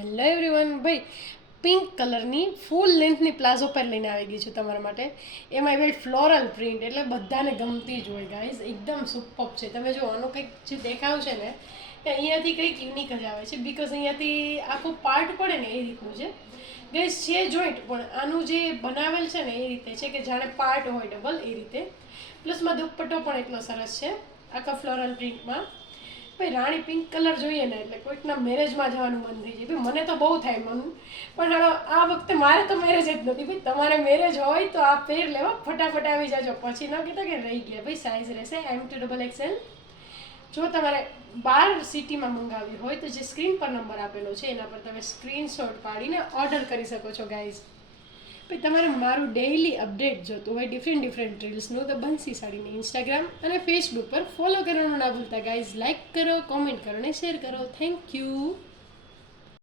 Hello everyone ભાઈ pink કલરની ફૂલ લેન્થની palazzo પેર લઈને આવી ગઈ છું તમારા માટે. એમાં ભાઈ ફ્લોરલ પ્રિન્ટ એટલે બધાને ગમતી જ હોય ગાઈઝ. એકદમ સુપર છે. તમે જો આનું કંઈક જે દેખાવ છે ને કે અહીંયાથી કંઈક યુનિક જ આવે છે બિકોઝ અહીંયાથી આખું પાર્ટ પડે ને એ રીતનું છે ગાઈઝ. છે જોઈન્ટ પણ આનું જે બનાવેલ છે ને એ રીતે છે કે જાણે પાર્ટ હોય ડબલ એ રીતે. પ્લસમાં દુપટ્ટો પણ એટલો સરસ છે આખા ફ્લોરલ પ્રિન્ટમાં. ભાઈ રાણી પિંક કલર જોઈએ ને એટલે કોઈકના મેરેજમાં જવાનું મન થઈ જાય. ભાઈ મને તો બહુ થાય મન, પણ આ વખતે મારે તો મેરેજ જ નથી. ભાઈ તમારે મેરેજ હોય તો આ પેર લેવા ફટાફટ આવી જાજો, પછી ન કહેતા કે રહી ગયા. ભાઈ સાઇઝ રહેશે M2XXL. જો તમારે બહાર સિટીમાં મંગાવી હોય તો જે સ્ક્રીન પર નંબર આપેલો છે એના પર તમે સ્ક્રીનશોટ પાડીને ઓર્ડર કરી શકો છો ગાઈઝ. ભાઈ તમારે મારું ડેઇલી અપડેટ જોતું હોય ડિફરન્ટ રીલ્સનું તો બંસી સાડીને ઇન્સ્ટાગ્રામ અને ફેસબુક પર ફોલો કરવાનું ના ભૂલતા ગાઈઝ. લાઇક કરો, કોમેન્ટ કરો અને શેર કરો. Thank you.